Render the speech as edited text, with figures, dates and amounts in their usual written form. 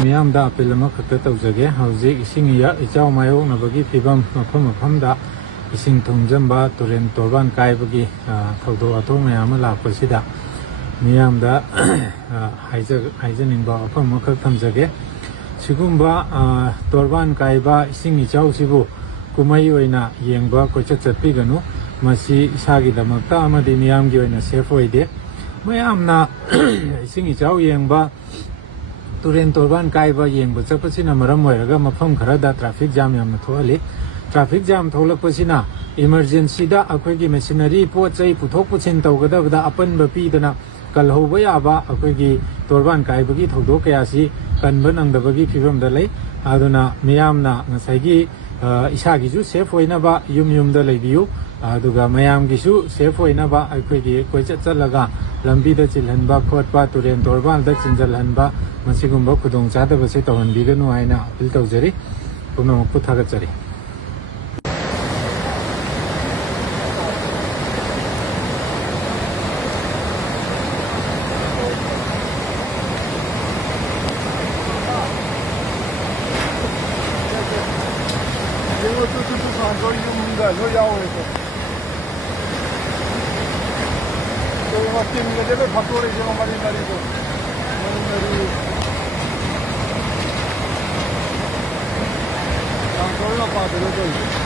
मियामदा appeal अमखक्ता तौजगे हौजिक इसिंग इचाव मायोक्नबगी फिबम मफम मफमदा इसिंग थुंजंबा तुरेन तोरबान कायबगी थौदो अथों मयाम लापसिदा मियामदा हाइजनिंबा अफम मखक थमजगे सिगुम्बा तोरबान कायबा इसिंग इचावसिबु कुमई ओइना येंबा कोइचत चटपिगनु मसी इसागिदमक्ता अमदि मियामगी ओइना सेफ ओइदे मयामना इसिंग इचाव येंबा तुरेन तोरबान कायबा येंबा चपसिना मरम ओइरगा मफम खरदा ट्रैफिक जाम यामना थोहली ट्रैफिक जाम थोलकपसिना इमरजेंसी दा अखोगी मशीनरी पोत चई पुथोक पुछिन तौगदबदा अपनबा पीदना कलहौबा याबा अखोगी तोरबान कायबगी थौदो कयासी कनबा नंगदबगी फिबमदा लै आदुना मियामना ngसाइगी इसागिजु safe ओइनबा युमदा लैबियु aduga mayam gisu safe oinaba akhoi koicha chalaga lambida chilhanba khotpa turen torban da chinjalhanba masigumba khudong chadaba se tawhanbiganu haina apil tawjari pumnamak puthagachari timingga factory jema mari ko mari control na pa dele